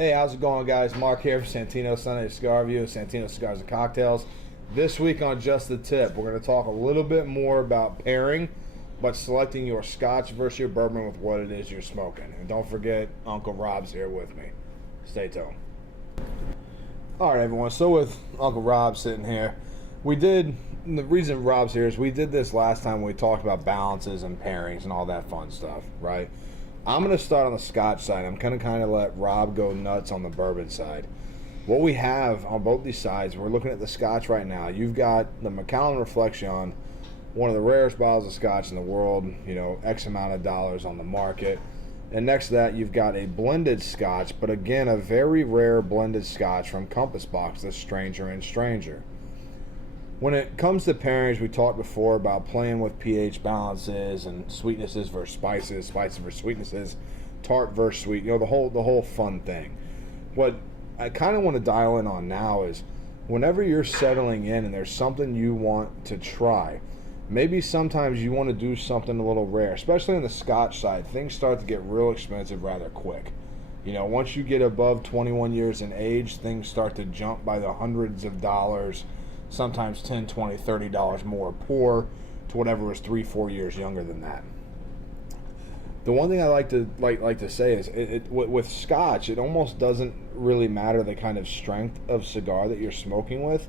Hey, how's it going, guys? Mark here for Santino Sunday Cigar Review, Santino Cigars and Cocktails. This week on Just the Tip, we're going to talk a little bit more about pairing, but selecting your Scotch versus your bourbon with what it is you're smoking. And don't forget, Uncle Rob's here with me. Stay tuned. All right, everyone. So with Uncle Rob sitting here, the reason Rob's here is we did this last time when we talked about balances and pairings and all that fun stuff, right? I'm going to start on the Scotch side. I'm going to kind of let Rob go nuts on the bourbon side. What we have on both these sides, we're looking at the Scotch right now. You've got the Macallan Reflexion, one of the rarest bottles of Scotch in the world, X amount of dollars on the market. And next to that, you've got a blended Scotch, but again, a very rare blended Scotch from Compass Box, the Stranger and Stranger. When it comes to pairings, we talked before about playing with pH balances and sweetnesses versus spices, spices versus sweetnesses, tart versus sweet, the whole fun thing. What I kind of want to dial in on now is whenever you're settling in and there's something you want to try, maybe sometimes you want to do something a little rare, especially on the Scotch side. Things start to get real expensive rather quick. Once you get above 21 years in age, things start to jump by the hundreds of dollars, sometimes $10, $20, $30 more a pour to whatever was 3-4 years younger than that. The one thing I like to say is with Scotch, it almost doesn't really matter the kind of strength of cigar that you're smoking with,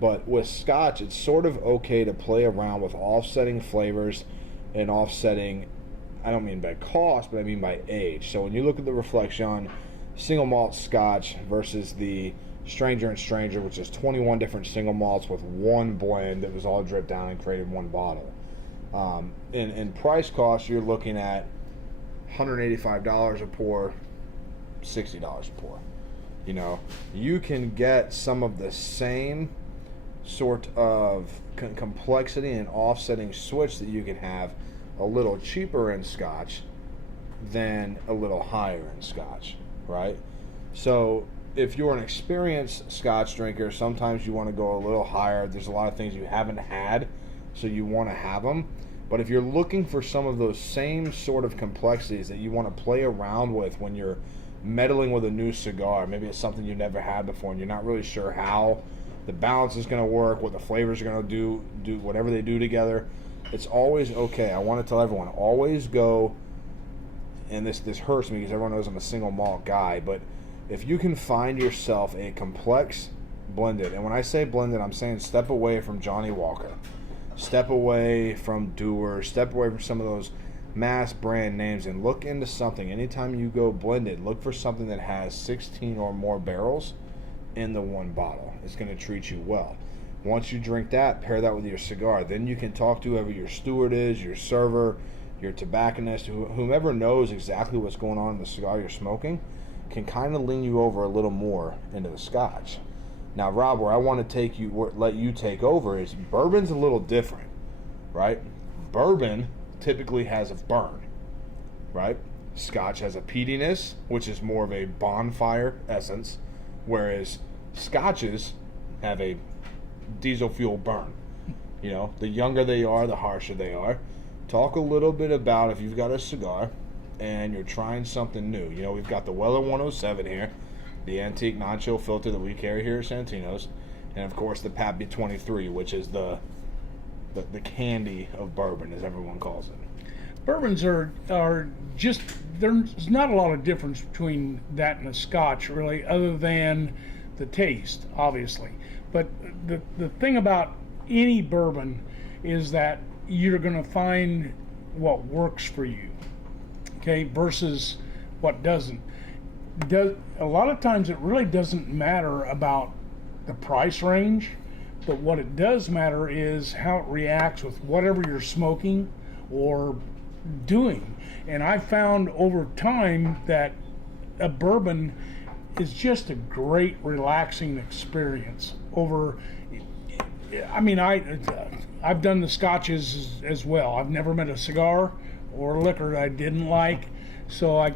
but with Scotch, it's sort of okay to play around with offsetting flavors and offsetting, I don't mean by cost, but I mean by age. So when you look at the Reflexion single malt Scotch versus the Stranger and Stranger, which is 21 different single malts with one blend that was all dripped down and created one bottle. In price cost, you're looking at $185 a pour, $60 a pour. You can get some of the same sort of complexity and offsetting switch that you can have a little cheaper in Scotch than a little higher in Scotch, right? So if you're an experienced Scotch drinker, sometimes you want to go a little higher. There's a lot of things you haven't had, so you want to have them. But if you're looking for some of those same sort of complexities that you want to play around with when you're meddling with a new cigar, maybe it's something you've never had before and you're not really sure how the balance is going to work, what the flavors are going to do whatever they do together, it's always okay. I want to tell everyone, always go, and this hurts me because everyone knows I'm a single malt guy, but if you can find yourself a complex blended, and when I say blended, I'm saying step away from Johnny Walker, step away from Dewar, step away from some of those mass brand names and look into something. Anytime you go blended, look for something that has 16 or more barrels in the one bottle. It's going to treat you well. Once you drink that, pair that with your cigar. Then you can talk to whoever your steward is, your server, your tobacconist, whomever knows exactly what's going on in the cigar you're smoking, can kind of lean you over a little more into the Scotch. Now, Rob, where I want to let you take over is bourbon's a little different, right? Bourbon typically has a burn, right? Scotch has a peatiness, which is more of a bonfire essence, whereas Scotches have a diesel fuel burn. The younger they are, the harsher they are. Talk a little bit about if you've got a cigar and you're trying something new. We've got the Weller 107 here, the antique non-chill filter that we carry here at Santino's, and of course the Pappy 23, which is the candy of bourbon, as everyone calls it. Bourbons are just, there's not a lot of difference between that and a Scotch, really, other than the taste, obviously. But the thing about any bourbon is that you're going to find what works for you, okay, versus what doesn't. A lot of times it really doesn't matter about the price range, but what it does matter is how it reacts with whatever you're smoking or doing. And I've found over time that a bourbon is just a great relaxing experience I've done the Scotches as well. I've never met a cigar or liquor that I didn't like, so I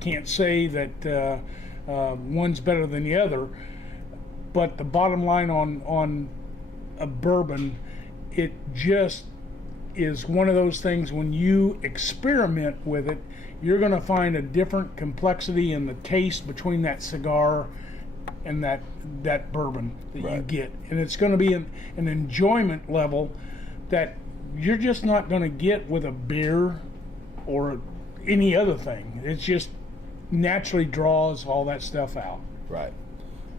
can't say that one's better than the other. But the bottom line on a bourbon, it just is one of those things when you experiment with it, you're going to find a different complexity in the taste between that cigar and that bourbon that you get. And it's going to be an enjoyment level that you're just not going to get with a beer or any other thing. It just naturally draws all that stuff out. Right.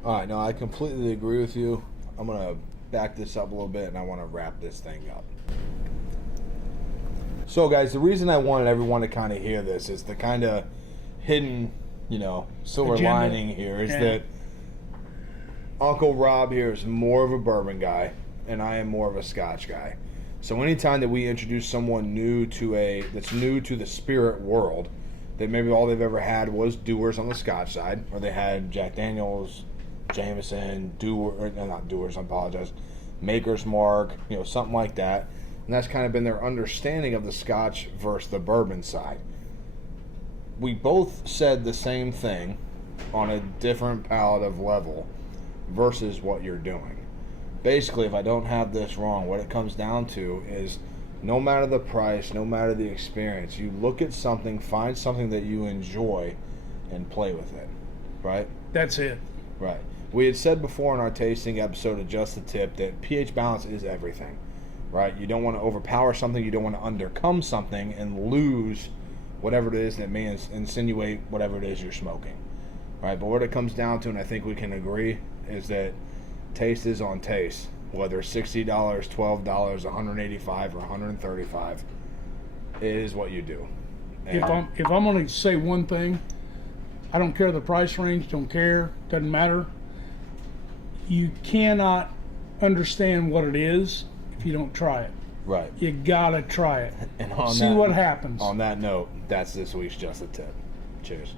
All right, no, I completely agree with you. I'm going to back this up a little bit, and I want to wrap this thing up. So, guys, the reason I wanted everyone to kind of hear this is the kind of hidden, silver lining here is that Uncle Rob here is more of a bourbon guy, and I am more of a Scotch guy. So anytime that we introduce someone that's new to the spirit world, that maybe all they've ever had was Dewar's on the Scotch side, or they had Jack Daniels, Jameson, not Dewar's, I apologize, Maker's Mark, something like that. And that's kind of been their understanding of the Scotch versus the bourbon side. We both said the same thing on a different palette of level versus what you're doing. Basically, if I don't have this wrong, what it comes down to is no matter the price, no matter the experience, you look at something, find something that you enjoy, and play with it, right? That's it. Right. We had said before in our tasting episode of Just the Tip that pH balance is everything, right? You don't want to overpower something, you don't want to undercome something and lose whatever it is that may insinuate whatever it is you're smoking, right? But what it comes down to, and I think we can agree, is that taste is on taste. Whether $60, $12, $185, or $135, it is what you do. And if I'm going to say one thing, I don't care the price range, don't care, doesn't matter. You cannot understand what it is if you don't try it. Right. You gotta try it. And see what happens. On that note, that's this week's Just a Tip. Cheers.